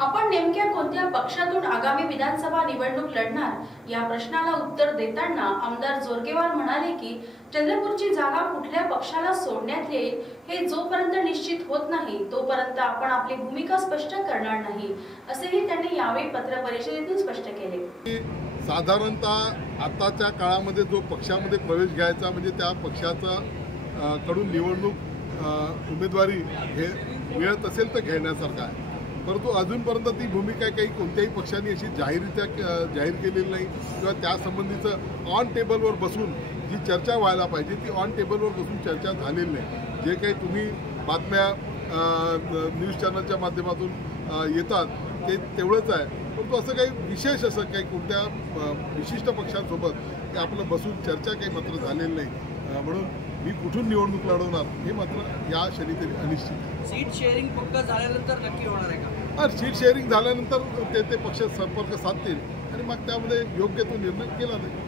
आपण नेमक्या कोणत्या पक्षातून आगामी विधानसभा निवडणूक लढणार या प्रश्नाला उत्तर देताना आमदार जोरगेवार म्हणाले की चंद्रपूरची जागा कुठल्या पक्षाला सोडण्यात येईल हे जोपर्यंत निश्चित होत नाही तोपर्यंत आपण आपली भूमिका स्पष्ट करणार नाही, असेही त्यांनी यावेळी पत्रपरिषदेतून स्पष्ट केले। साधारणतः आताच्या काळामध्ये जो पक्षामध्ये प्रवेश घ्यायचा म्हणजे त्या पक्षाचा कडून निवडणूक उमेदवारी हे मिळत असेल तर घेण्यासारखं आहे, परंतु अजूनपर्यंत ती भूमिका काही कोणत्याही पक्षाने अशी जाहीर केलेली नाही किंवा त्यासंबंधीचं ऑन टेबलवर बसून जी चर्चा व्हायला पाहिजे ती ऑन टेबलवर बसून चर्चा झालेली नाही। जे काही तुम्ही बातम्या न्यूज चॅनलच्या माध्यमातून येतात ते तेवढंच आहे, परंतु असं काही विशेष असं काही कोणत्या विशिष्ट पक्षांसोबत आपलं बसून चर्चा काही मात्र झालेली नाही। म्हणून मी कुठून निवडणूक लढवणार हे मात्र या क्षणी तरी अनिश्चित आहे। सीट शेअरिंग पक्का झाल्यानंतर नक्की होणार आहे का? सीट शेअरिंग झाल्यानंतर ते पक्ष संपर्क साधतील आणि मग त्यामध्ये योग्य तो निर्णय केला जाईल।